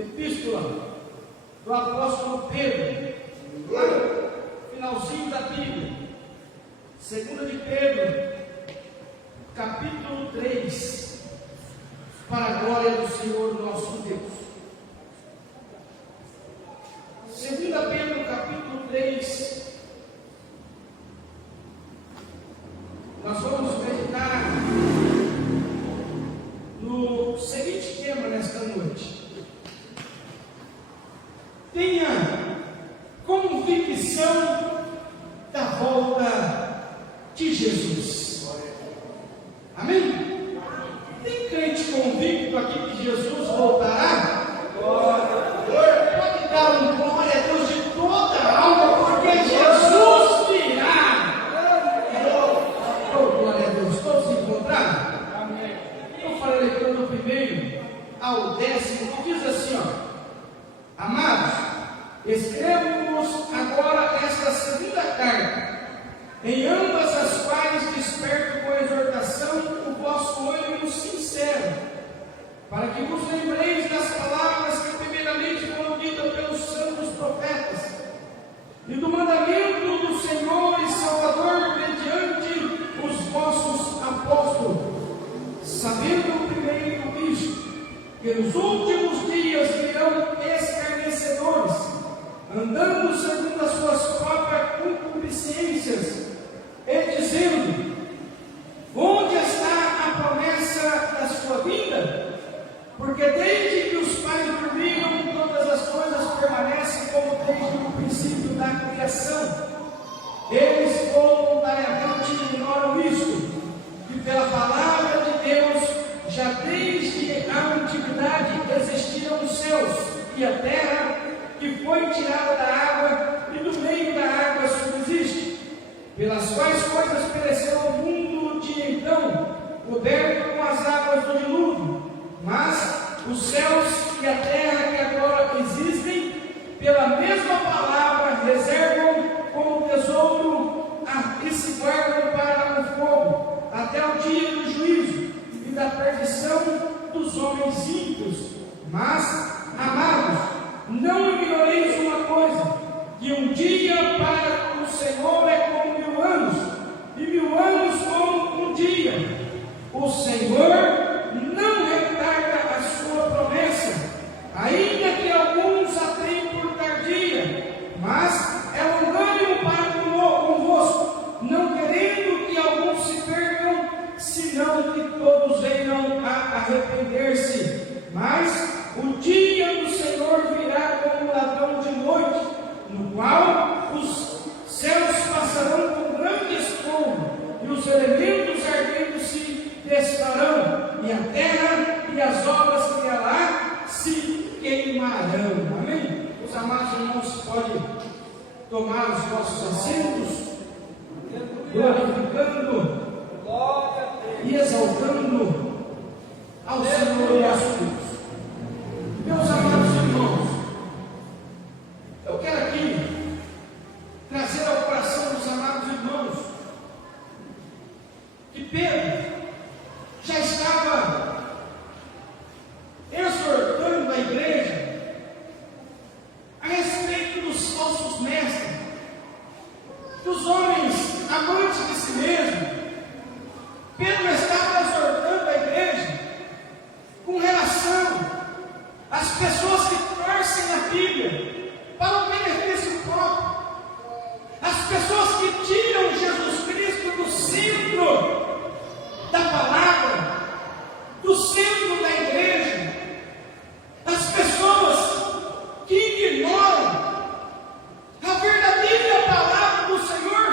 epístola do apóstolo Pedro, lá no finalzinho da Bíblia, 2 de Pedro, capítulo 3, para a glória do Senhor nosso Deus. 2 Pedro, capítulo 3, nós vamos meditar no seguinte tema nesta noite: tenha convicção da volta de Jesus. Amém? Tem crente convicto aqui que Jesus voltará? Pode dar um glória a Deus de toda a alma, porque Jesus virá. Oh, glória a Deus. Todos se encontraram? Amém. Eu falei do primeiro ao 10º, que diz assim, ó: amados, escrevo-vos agora esta segunda carta, em ambas as quais desperto com exortação o vosso ânimo sincero, para que vos lembreis das palavras que primeiramente foram ditas pelos santos profetas, e do mandamento do Senhor e Salvador mediante os vossos apóstolos, sabendo primeiro isto, que nos últimos dias virão escarnecedores, andando segundo as suas próprias concupiscências, e dizendo: onde está a promessa da sua vinda? Porque desde que os pais dormiram, todas as coisas permanecem como desde o princípio da criação. Eles voluntariamente ignoram isto, que pela palavra de Deus, já desde a antiguidade existiram os céus e a terra, que foi tirada da água e do meio da água subsiste, pelas quais coisas pereceu o mundo de então, coberto com as águas do dilúvio. Mas os céus e a terra que agora existem, pela mesma palavra, reservam como tesouro e se guardam para o fogo, até o dia do juízo e da perdição dos homens ímpios. Mas, amados, não ignoreis uma coisa, que um dia para o Senhor é como 1000 anos, e 1000 anos como um dia. O Senhor não retarda a sua promessa, ainda que alguns a tenham por tardia, mas é longânimo para convosco, não querendo que alguns se percam, senão que todos venham a arrepender-se. Mas o dia do Senhor virá como ladrão de noite, no qual os céus passarão com grande estrondo, e os elementos ardentes se desfarão, e a terra e as obras que há lá se queimarão. Amém? Os amados irmãos podem tomar os vossos assentos, glorificando e exaltando ao Senhor nosso Deus. Meus amados irmãos, eu quero aqui trazer ao coração dos amados irmãos que Pedro já estava exortando a igreja a respeito dos falsos mestres, dos homens amantes de si mesmos. Pedro estava exortando a igreja com relação às pessoas que torcem a Bíblia para o benefício próprio, as pessoas que tiram Jesus Cristo do centro da palavra, do centro da igreja, as pessoas que ignoram a verdadeira palavra do Senhor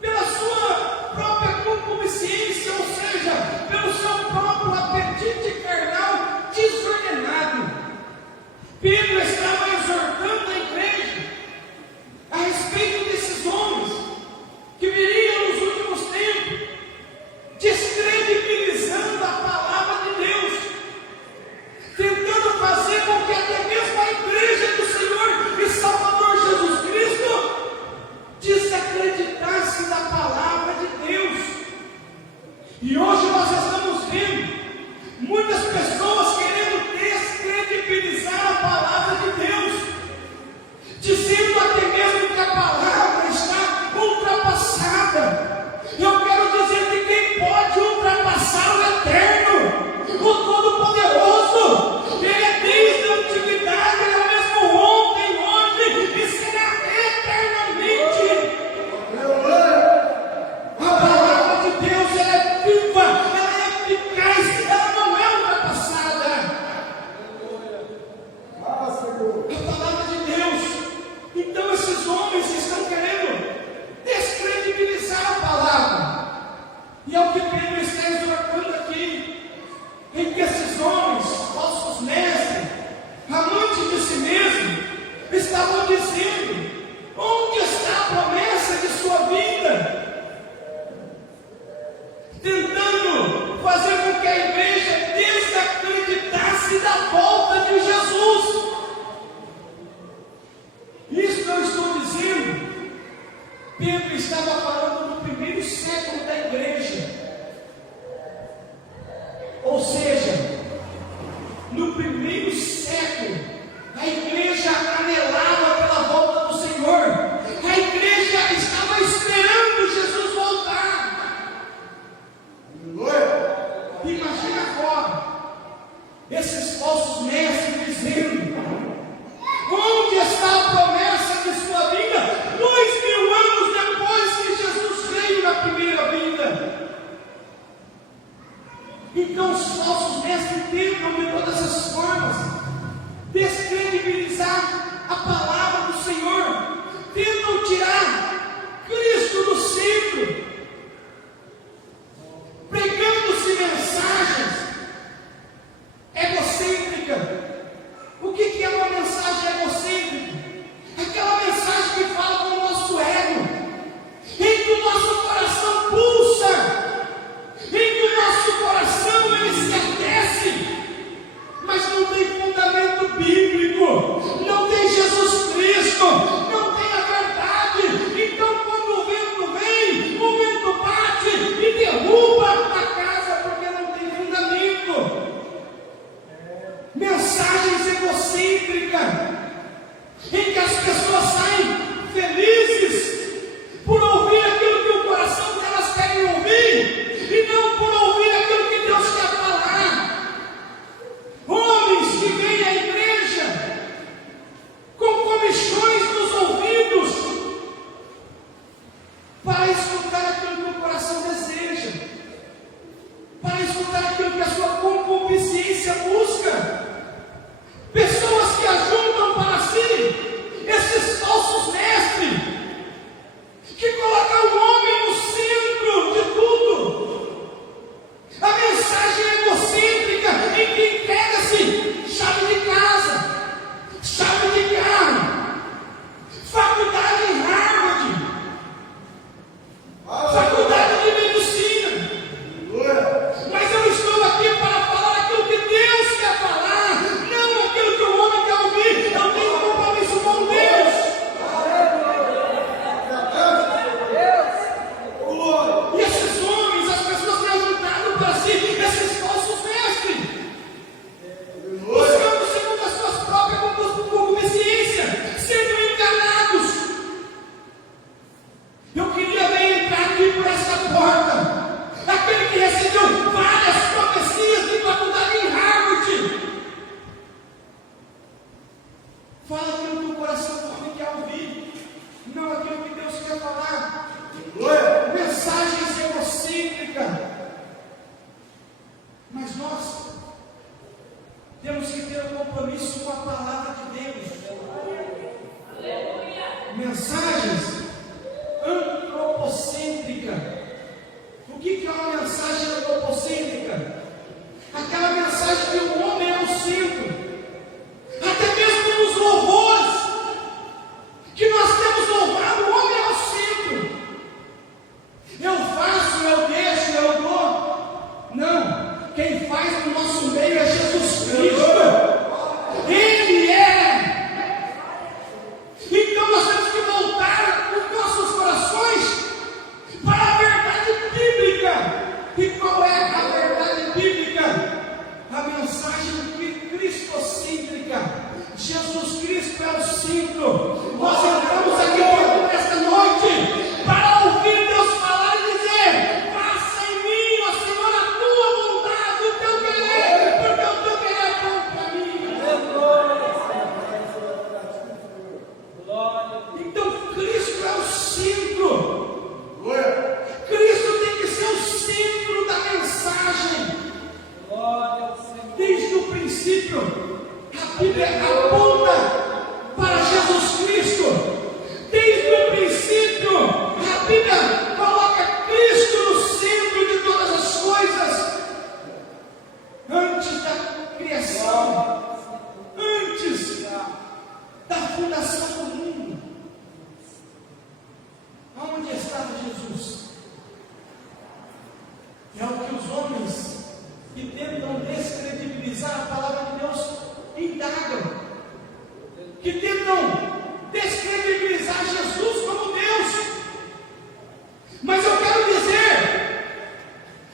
pela sua própria concupiscência, ou seja, pelo seu próprio apetite carnal desordenado. Pedro estava exortando a igreja a respeito desses homens que viriam nos últimos tempos, descredibilizando a palavra de Deus, tentando fazer com que até mesmo a igreja do Senhor e Salvador Jesus Cristo desacreditasse da palavra de Deus. E hoje nós estamos vendo muitas pessoas querendo descredibilizar vai falar. Mensagens egocêntricas. Mas nós temos que ter um compromisso com a palavra de Deus. Mensagens antropocêntricas. O que é uma mensagem antropocêntrica? Aquela mensagem que o homem é o centro. Até mesmo nos louvores que nós temos louvado, o homem é o centro. Eu faço, eu deixo, eu dou. Não. Quem faz no nosso meio é Jesus Cristo. Ele é. Então nós temos que voltar os nossos corações para a verdade bíblica. E qual é a verdade bíblica? A mensagem cristocêntrica. Jesus Cristo é o centro. Nós entramos aqui dentro nesta noite para ouvir Deus falar e dizer: faça em mim, ó Senhor, a tua vontade, o teu querer, porque o teu querer é bom para mim. Então Cristo é o centro. Cristo tem que ser o centro da mensagem. Desde o princípio, a Bíblia aponta para Jesus Cristo. Desde o princípio, a Bíblia coloca Cristo no centro de todas as coisas. Antes da criação, antes da fundação do mundo, aonde estava Jesus? É o que os homens que tentam descredibilizar a palavra de Deus indagam, que tentam descredibilizar Jesus como Deus. Mas eu quero dizer,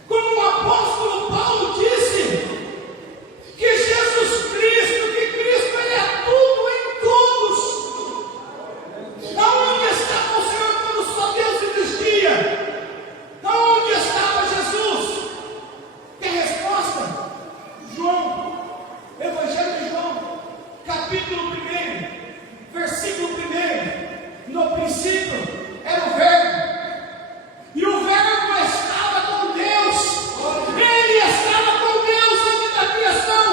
como o apóstolo Paulo disse, que Jesus Cristo, que Cristo ele é tudo em todos. Aonde estava o Senhor quando só Deus existia? Aonde estava Jesus? Que a resposta? João, Evangelho de João, capítulo 1, versículo 1. No princípio era o Verbo, e o Verbo estava com Deus. Ele estava com Deus antes da criação,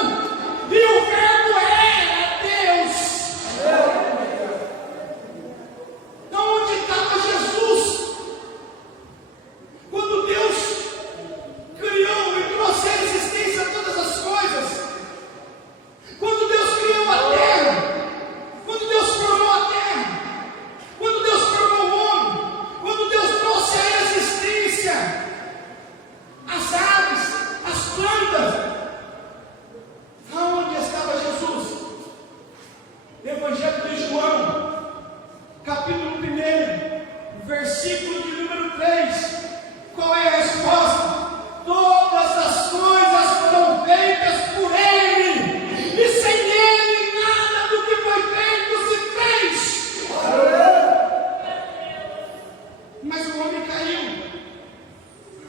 e o Verbo era Deus. Onde estava Jesus quando Deus criou e trouxe à existência todas as coisas? Quando Deus criou a terra, quando Deus formou a terra, quando Deus formou o homem, quando Deus trouxe à existência as aves, as plantas, aonde estava Jesus? Evangelho de João, capítulo 1, versículo de número 3. Qual é a resposta? Todas as coisas foram feitas por Ele, e sem Ele nada do que foi feito se fez. Mas o homem caiu.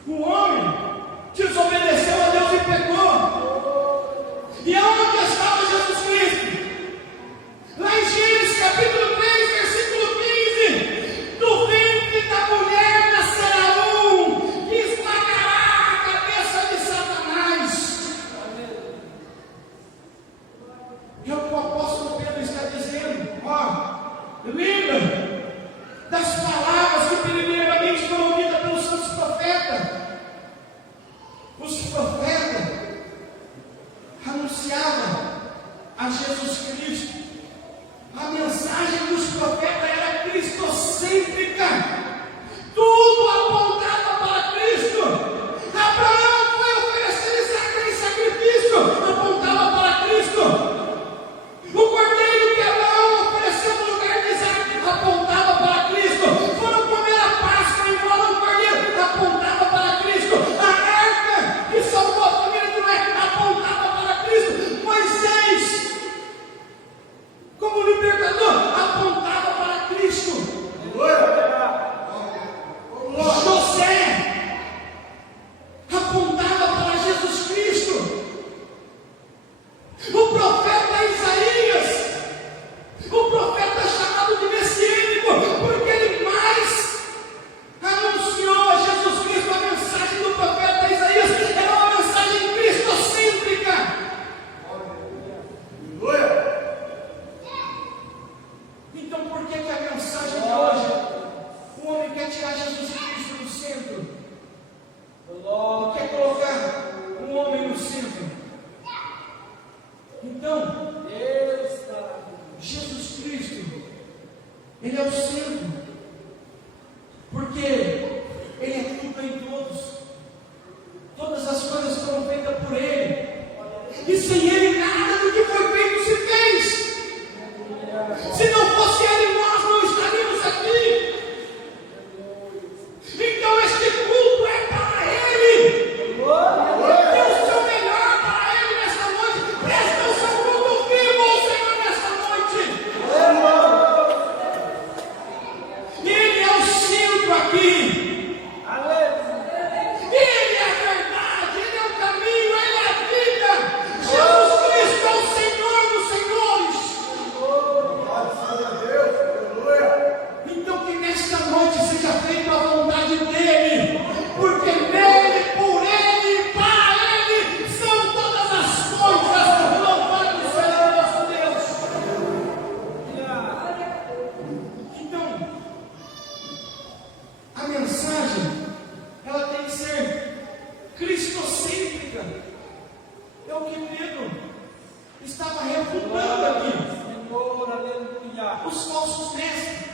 O homem desobedeceu a Deus e pecou. E aonde estava Jesus Cristo? Lá em Gênesis capítulo 3, versículo 15: do ventre da mulher nascerá um que esmagará a cabeça de Satanás. É o que o apóstolo Pedro está dizendo. Lembra das palavras que primeiramente foram ditas pelos santos profetas. Os profetas anunciavam a Jesus Cristo. A mensagem dos profetas era cristocêntrica. Tudo apontava para Cristo. Abraão foi oferecer Isaque em sacrifício, apontava para Cristo. O cordeiro que Abraão ofereceu no lugar de Isaque apontava para Cristo. Foram comer a Páscoa e embora o cordeiro, apontava para Cristo. A arca que salvou a família de Noé apontava para Cristo. Moisés, como libertador, apontava para Cristo. Então, Jesus Cristo, Ele é o centro, porque Ele é tudo em todos. Todas as coisas foram feitas por Ele, e sem Ele nada do que foi feito se fez. Se não fosse Ele, nós não estaríamos aqui. Então este culto é para Ele. Dê o seu melhor para Ele nesta noite. Presta o seu culto vivo ao Senhor nesta noite. Ele é o centro aqui. Ele é a verdade, Ele é o caminho, Ele é a vida. Jesus Cristo é o Senhor dos senhores. Então que nesta noite seja feita a vontade dEle, porque nele, por Ele e para Ele são todas as coisas. Louvado seja o nosso Deus. Então, a mensagem, ela tem que ser cristocêntrica. É o que Pedro estava refutando aqui. Os falsos mestres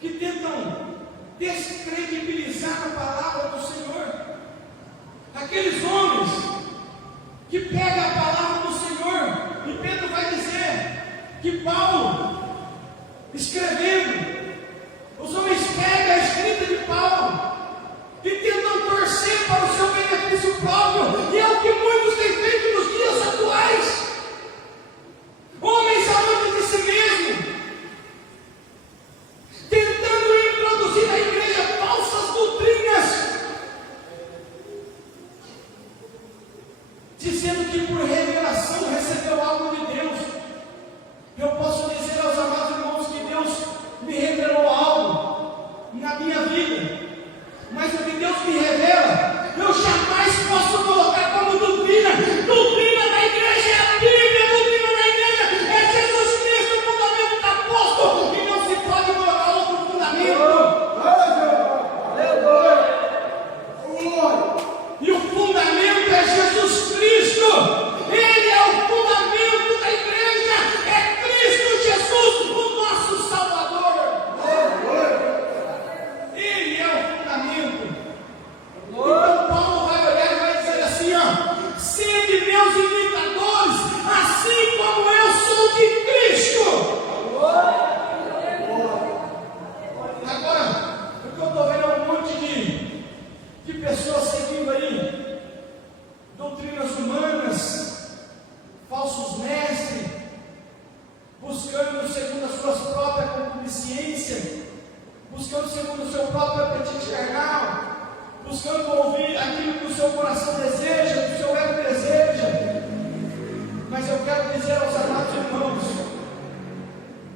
que tentam descredibilizar a palavra do Senhor. Aqueles homens que pegam a palavra do Senhor, e Pedro vai dizer que Paulo, escrevendo, os homens pegam a escrita de Paulo e tentam torcer para o seu benefício próprio, e é o que muitos têm feito nos dias atuais. Homens amantes de si mesmo, tentando introduzir na igreja falsas doutrinas, dizendo que por revelação recebeu algo de Deus. Eu posso dizer aos amados irmãos que Deus me revelou algo na minha vida, mas o que Deus me revela, eu jamais posso colocar como doutrina. Doutrina da igreja é a Bíblia, doutrina da igreja é Jesus Cristo, o fundamento está posto, e não se pode colocar outro fundamento. E o fundamento é Jesus Cristo. Ele é o fundamento da igreja, é Cristo Jesus, o nosso Salvador. Ele é o fundamento. Então Paulo vai olhar e vai dizer assim, ó: sede meus imitadores, assim como eu sou de Cristo. Agora, o que eu estou vendo é um monte de pessoas seguindo aí doutrinas humanas, falsos mestres, buscando segundo as suas próprias concupiscências, buscando segundo o seu próprio apetite carnal, buscando ouvir aquilo que o seu coração deseja, que o seu ego deseja. Mas eu quero dizer aos amados irmãos,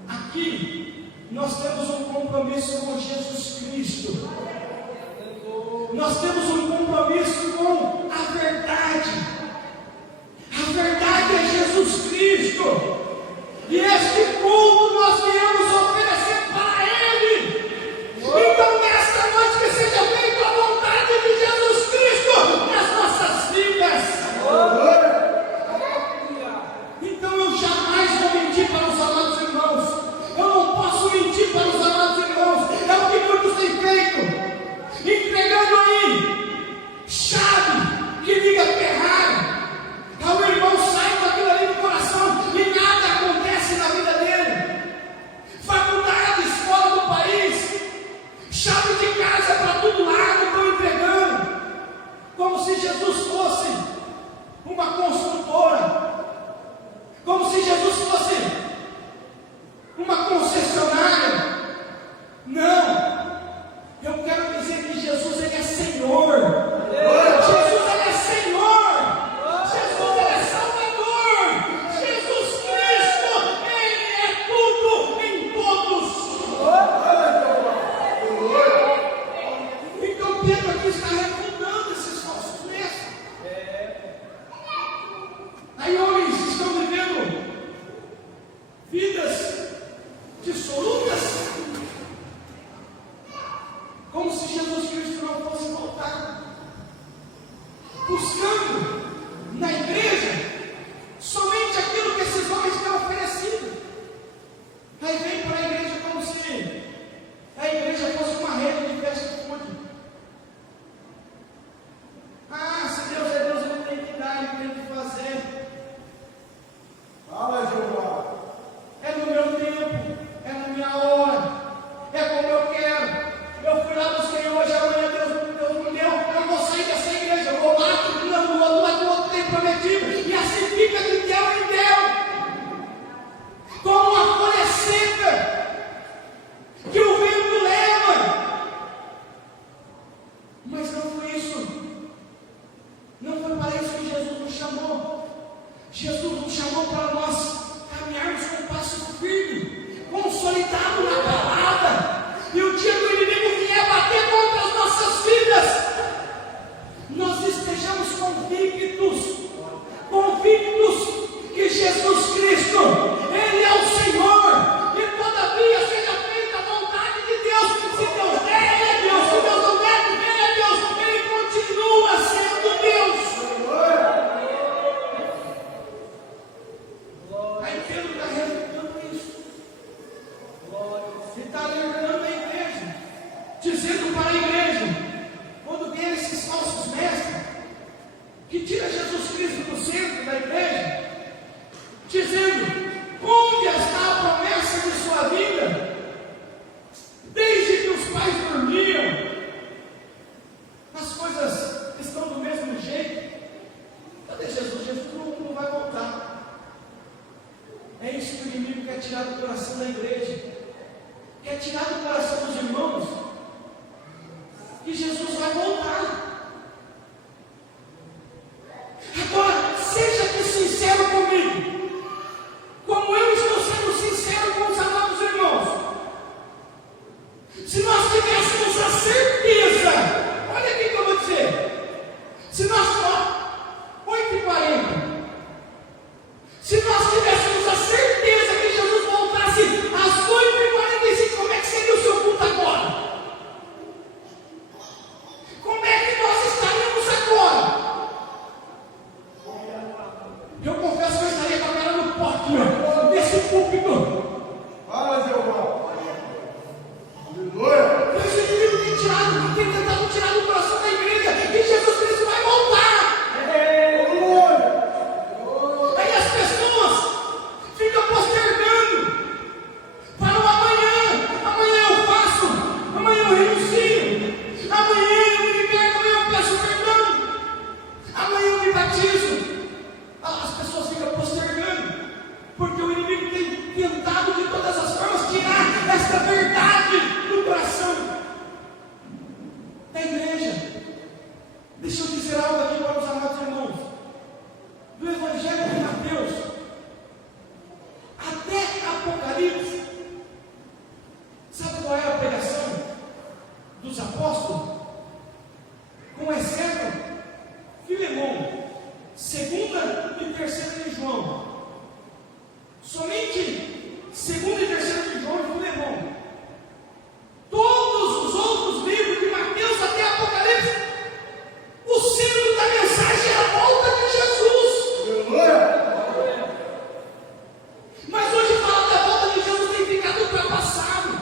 aqui nós temos um compromisso com Jesus Cristo. Nós temos um compromisso com a verdade. A verdade é Jesus Cristo. E este culto nós viemos oferecer para Ele. Então nesta noite que seja feita a vontade de Jesus Cristo nas nossas vidas. Então eu jamais vou mentir para os amados irmãos. Eu não posso mentir para os amados irmãos. É o que muitos têm feito, entregando aí chave Jesus nos chamou para nós caminharmos com um passo firme, consolidado na palavra, e o dia do inimigo vier bater contra as nossas vidas, nós estejamos convictos que Jesus Cristo, Ele é o Senhor, e todavia seja feita a vontade de Deus. Se Deus é, Ele é Deus; se Deus não é, Ele é Deus. Ele continua sendo Deus. Aí Pedro está refutando isso. Ele está alertando a igreja, dizendo para a igreja, quando vier esses falsos mestres, que tira Jesus Cristo do centro da igreja, dizendo: onde está a promessa de sua vida? Desde que os pais dormiam, as coisas estão do mesmo jeito. Cadê Jesus? Jesus não vai voltar. É isso que o inimigo quer tirar do coração da igreja, quer tirar do coração dos irmãos, que Jesus vai voltar. Agora, seja aqui sincero comigo, como eu estou sendo sincero com os amados irmãos. Se nós tivéssemos a certeza, olha aqui que eu vou dizer, se nós, 8h40, se nós tivéssemos a certeza que Jesus voltasse às 8h45, como é que seria o seu culto agora? Como é que nós estaríamos agora? Eu confesso que eu estaria com a cara no pó aqui, ó, nesse púlpito. Fala, Jeová. Aleluia. Mas o inimigo tem tentado tirar do coração da igreja que Jesus Cristo vai voltar. Aí as pessoas ficam postergando para o amanhã. Amanhã eu faço, amanhã eu renuncio, amanhã eu me liberto, amanhã eu peço perdão, amanhã eu me batizo. As pessoas ficam postergando, porque o inimigo tem tentado de todas as formas tirar esta verdade do coração da igreja. Deixa eu dizer algo aqui para os amados irmãos. Do Evangelho de Mateus até Apocalipse, sabe qual é a pregação dos apóstolos? Com exceto Filemão, 2ª e 3ª de João, somente 2ª e 3ª de João e Filemão. Todos os outros livros, de Mateus até Apocalipse, o centro da mensagem é a volta de Jesus. Mas hoje falar da volta de Jesus tem ficado ultrapassado,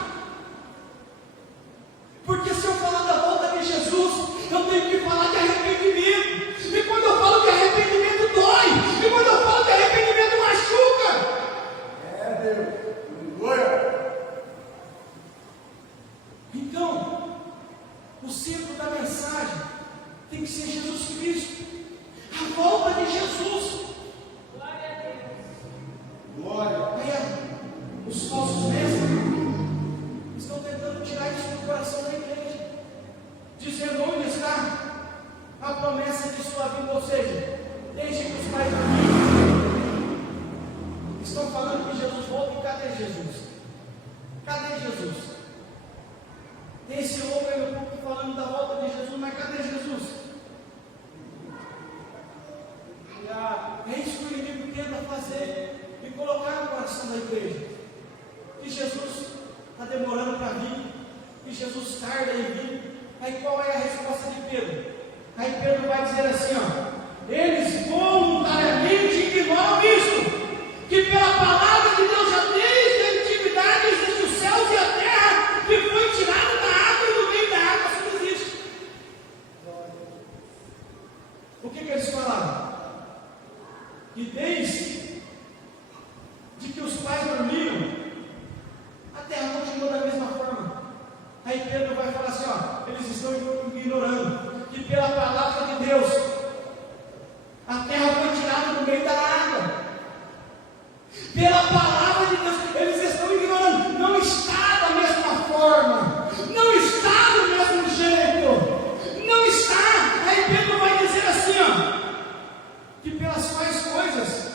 porque se eu falar da volta de Jesus, eu tenho que falar de arrependimento. E quando eu falo de arrependimento, dói. E quando eu falo de arrependimento, machuca. É Deus. Aleluia. Então, o centro da mensagem tem que ser Jesus Cristo, a volta de Jesus. Glória. Aí, os falsos mestres estão tentando tirar isso do coração da igreja, dizendo: onde está a promessa de sua vida? Ou seja, desde que os pais dormiram, estão falando que Jesus volta. E cadê Jesus? Cadê Jesus? Tem esse louco aí no público falando da volta de Jesus, mas cadê Jesus? É isso que o inimigo tenta fazer e colocar no coração da igreja, que Jesus está demorando para vir, que Jesus tarda em vir. Aí qual é a resposta de Pedro? Aí Pedro vai dizer assim, ó: eles voluntariamente ignoram isso, que pela palavra de Deus já desde a antiguidade existem os céus e a terra, que foi tirado da água e do meio da água subsiste. O que eles falaram? Que desde que os pais dormiram, a terra continua da mesma forma. Aí Pedro vai falar assim, ó: eles estão ignorando que pela palavra de Deus a terra foi tirada do meio da água. Pela palavra de Deus, eles estão ignorando. Não está da mesma forma, não está do mesmo jeito, não está. Aí Pedro vai dizer assim, ó, que pelas quais coisas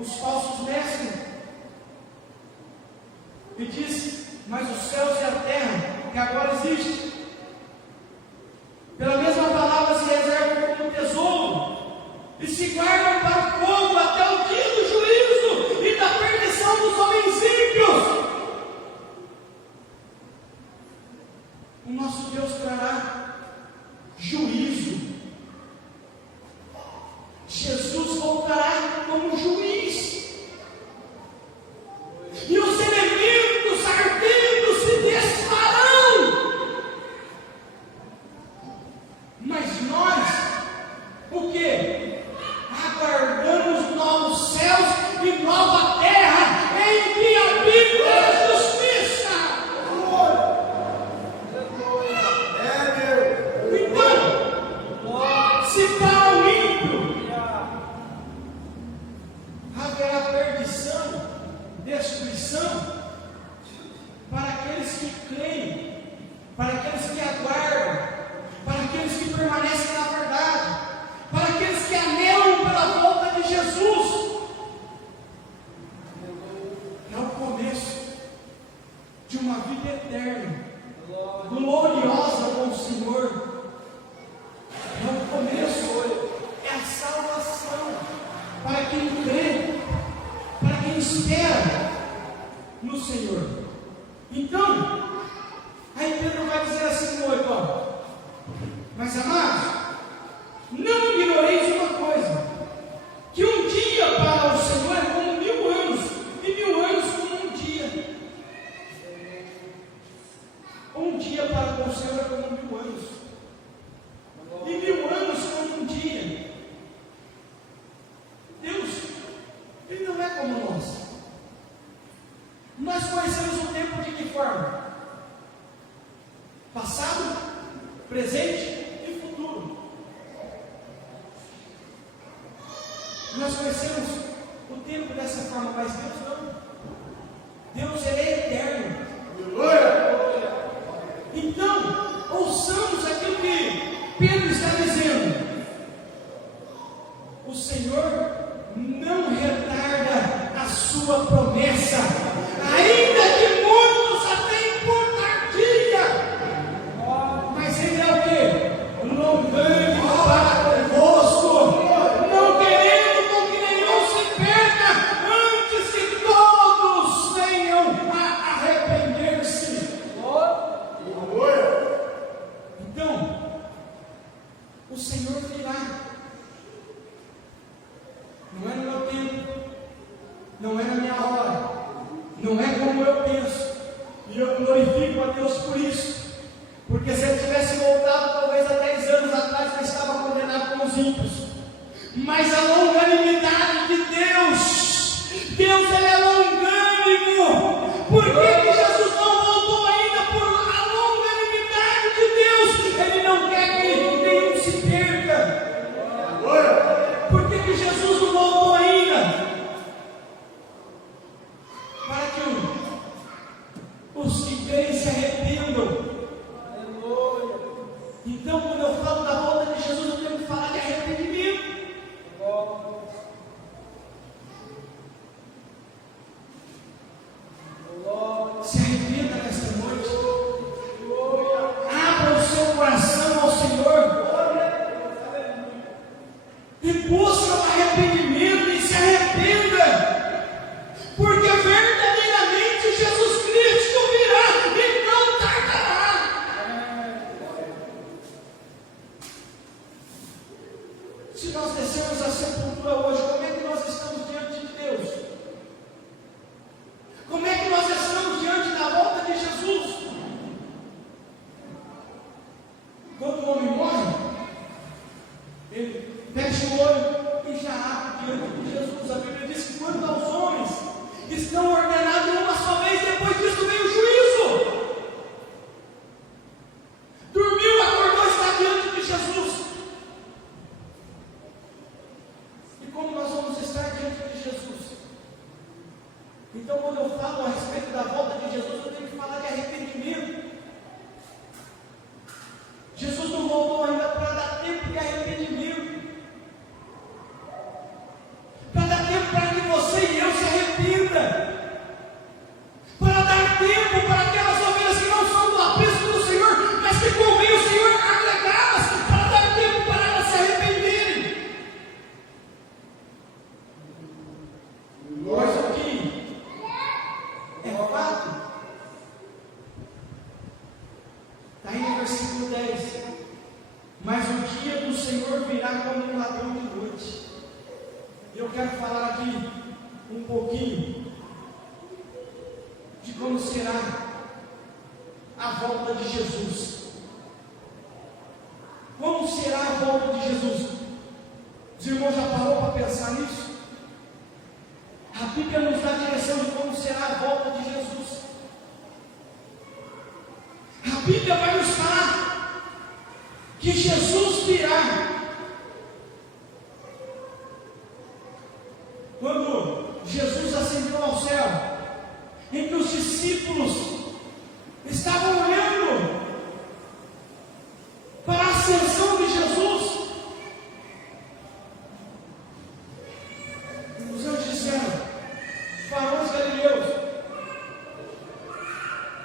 os falsos mestres. E diz: mas os céus e a terra, que agora existe, pela mesma palavra se reservam como tesouro, e se guardam para o fogo até o dia do juízo e da perdição dos homens ímpios. O nosso Deus trará juízo. Jesus voltará como juiz. E os elementos ardendo se desfarão. Mas nós, o que? Aguardamos novos céus e nova terra em que habita a justiça. Então, se para o ímpio haverá perdição, destruição, para aqueles que creem, para aqueles que aguardam, para aqueles que permanecem na verdade, para aqueles que anelam pela volta de Jesus. É o começo de uma vida eterna, gloriosa com o Senhor. É o começo, é a salvação para quem crê, para quem espera no Senhor. Então, aí Pedro vai dizer assim no 8, mas amados, não ignoreis uma coisa, que um dia para o Senhor é como 1000 anos, e 1000 anos como um dia. Um dia para o Senhor é como 1000 anos, e 1000 anos como um dia. Deus, Ele não é como nós. Nós conhecemos o tempo de que forma? Passado, presente e futuro. Nós conhecemos o tempo dessa forma, mas Deus não. Deus, Ele é eterno. Então, ouçamos aquilo que Pedro está dizendo. O Senhor não retarda a sua promessa, ainda que muitos a tenham por tardia. Mas Ele é o quê? Longânimo para convosco, não querendo com que nenhum se perca, antes que todos venham a arrepender-se. Então, o Senhor virá. Não é no meu tempo, não é na minha hora, não é como eu penso, e eu glorifico a Deus por isso, porque se ele tivesse voltado talvez há 10 anos atrás, ele estava condenado com os ímpios. Mas a longanimidade de Deus, Ele é longânimo. Por que Jesus não voltou ainda? Por a longanimidade de Deus, Ele não quer que nenhum se perca. Por que Jesus não voltou ainda? Para que os que creem se arrependam. Então, quando eu falo da volta de Jesus, eu tenho que falar de arrependimento. Se arrependa nesta noite. Abra o seu coração ao Senhor. E busque o arrependimento e se arrependa. Porque verdadeiramente Jesus Cristo virá e não tardará. Se nós descermos a sepultura hoje, como é que nós estamos diante de Deus? Como é que nós estamos diante da volta de Jesus? Quando o homem morre, ele fecha o olho e já abre diante de Jesus. A Bíblia diz que quanto aos homens que estão ordenados uma só vez, depois disso vem o juízo. Dormiu, acordou, está diante de Jesus. E como nós vamos estar diante de Jesus? Então, quando eu falo a respeito da volta de Jesus, eu tenho que falar de arrependimento. Jesus não voltou ainda para dar tempo de arrependimento, para dar tempo para que você eu quero falar aqui um pouquinho de como será a volta de Jesus. Como será a volta de Jesus? Os irmãos já parou para pensar nisso? A Bíblia nos dá a direção de como será a volta de Jesus. A Bíblia vai nos falar que Jesus virá. Quando Jesus ascendeu ao céu, em que os discípulos estavam olhando para a ascensão de Jesus, os anjos disseram: varões galileus,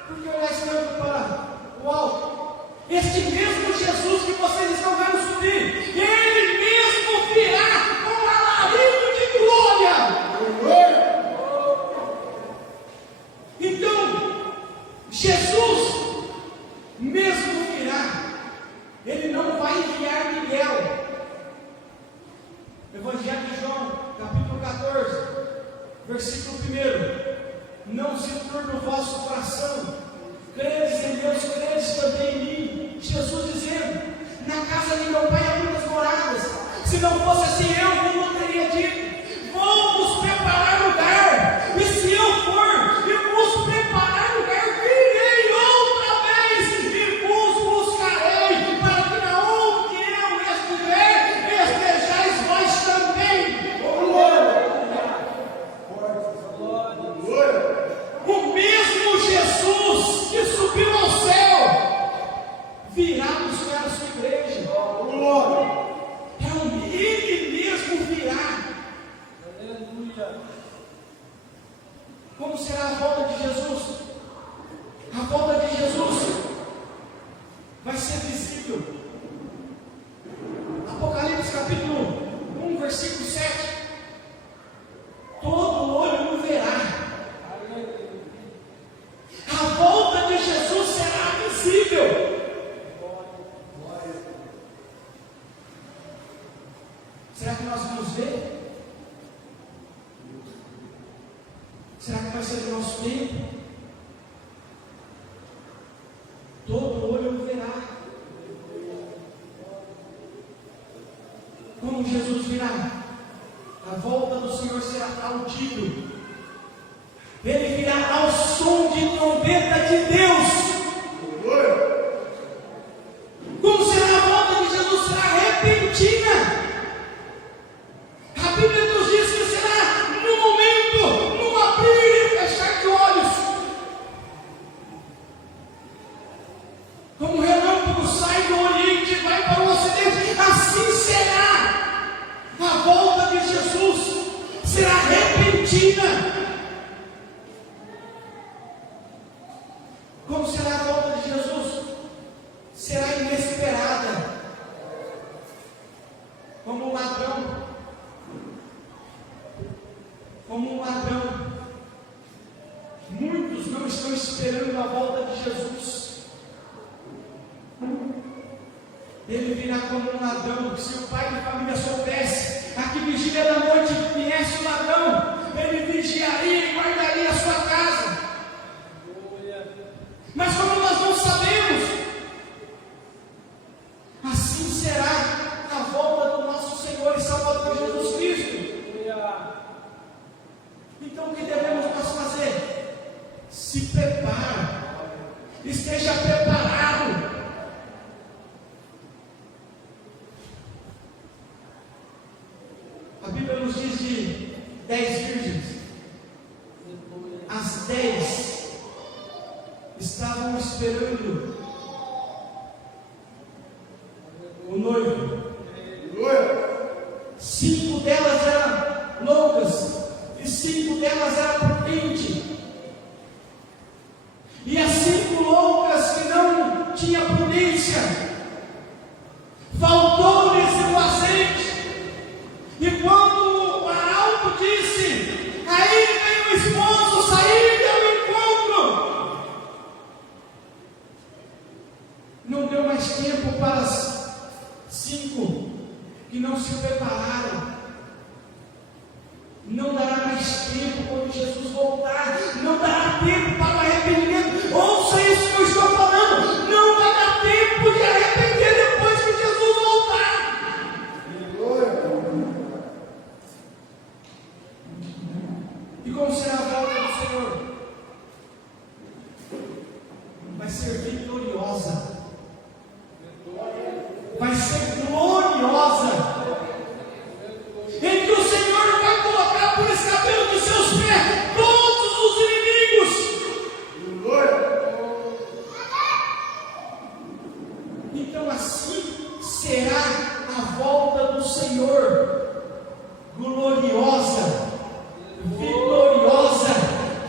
por que olhais tanto para o alto? Este mesmo Jesus que vocês estão vendo subir, Ele mesmo virá com alarido de glória. Então, Jesus mesmo virá. Ele não vai enviar Miguel. Evangelho de João, capítulo 14, versículo 1: não se turbe o vosso coração, credes em Deus, credes também em mim. Jesus dizendo: na casa de meu pai há muitas moradas, se não fosse assim eu não teria dito, vou vos preparar lugar, e se eu for e vos preparar lugar, virei outra vez e vos buscarei, para que na onde eu estiver, estejais vós também. O mesmo Jesus que subiu ao céu virá buscar a sua igreja. Ele mesmo virá. Como será a volta de Jesus? A volta de Jesus vai ser visível. Apocalipse capítulo 1, versículo 7: todo olho o verá. A volta de Jesus será visível. Será que nós vamos ver? Será que vai ser do nosso tempo? Todo olho o verá. Como Jesus virá? A volta do Senhor será audível. Ele virá ao som de trombeta de Deus. Como será a volta de Jesus? Será repentina. A Bíblia nos diz que será no momento, no abrir e fechar de olhos. Como o relâmpago sai do Oriente e vai para o Ocidente, assim será a volta de Jesus. Será repentina. Como será a volta de Jesus? Será inesperada. Como um ladrão. Como um ladrão. Muitos não estão esperando a volta de Jesus. Ele virá como um ladrão. Se o pai de família soubesse a que vigília da noite viesse o ladrão, ele vigiaria e guardaria a sua casa. Mas como nós não sabemos, assim será a volta do nosso Senhor e Salvador Jesus Cristo. Então o que devemos nós fazer? Se prepare, esteja preparado. A Bíblia nos diz de 10 virgens. As 10 estavam esperando o noivo. 5 delas eram loucas e 5 delas eram prudentes. E as 5 loucas que não tinham prudência, faltou-lhes o azeite. E quando o arauto disse: aí vem o esposo sair ao encontro, Não dará mais tempo quando Jesus voltar. Não dará tempo para o arrependimento. Ouça isso que eu estou falando. Não vai dar tempo de arrepender depois que Jesus voltar. E como será a volta do Senhor? Vai ser vitoriosa. Vai ser gloriosa. Em que o Senhor vai colocar por escabelo de seus pés todos os inimigos. Então assim será a volta do Senhor, gloriosa, vitoriosa.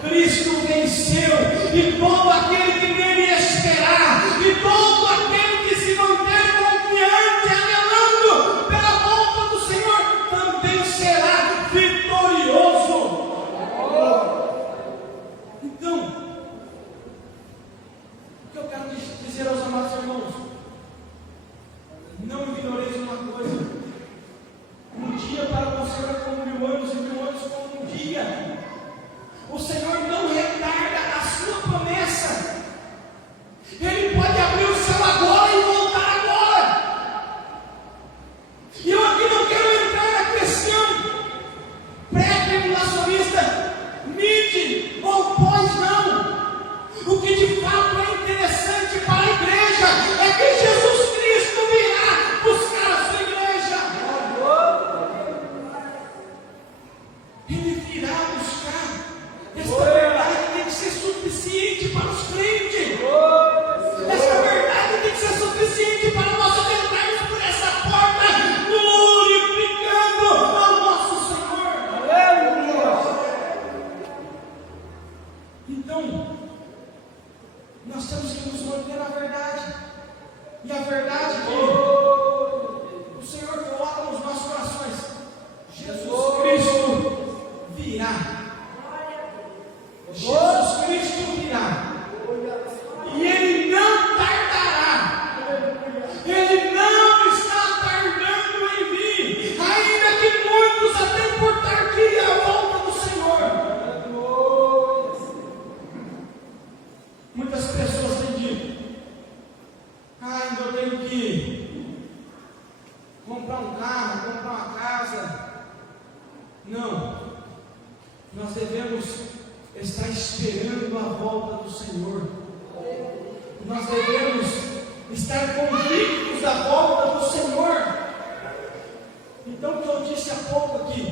Cristo venceu, e todo aquele que nele esperar, e todo aquele que se manter confiante, anelando pela volta do Senhor, também será vitorioso. Então, o que eu quero dizer aos amados irmãos: não ignoreis uma coisa: um dia para o Senhor é como 1000 anos, e 1000 anos como um dia. O Senhor não retarda a sua promessa. Ele pode abrir o céu agora e voltar agora. E eu aqui não quero entrar na questão pré-tribulacionista, mid ou pós, não. O que de fato é interessante para a igreja é que Jesus Cristo virá buscar a sua igreja. Ele virá buscar. Esta verdade tem que ser suficiente para os crentes. Esta verdade tem que ser suficiente para nós adentrarmos por essa porta, glorificando ao nosso Senhor. Então, nós temos que nos manter na verdade. E a verdade que o Senhor coloca nos nossos corações: Jesus Cristo virá. Jesus Cristo virá. E Ele não tardará. Ele não está tardando em vir. Ainda que muitos até por tardia a volta do Senhor. Muitas pessoas têm dito: ainda eu tenho que comprar um carro, comprar uma casa. Não. Nós devemos estar esperando a volta do Senhor. Nós devemos estar convictos da volta do Senhor. Então, o que eu disse há pouco aqui: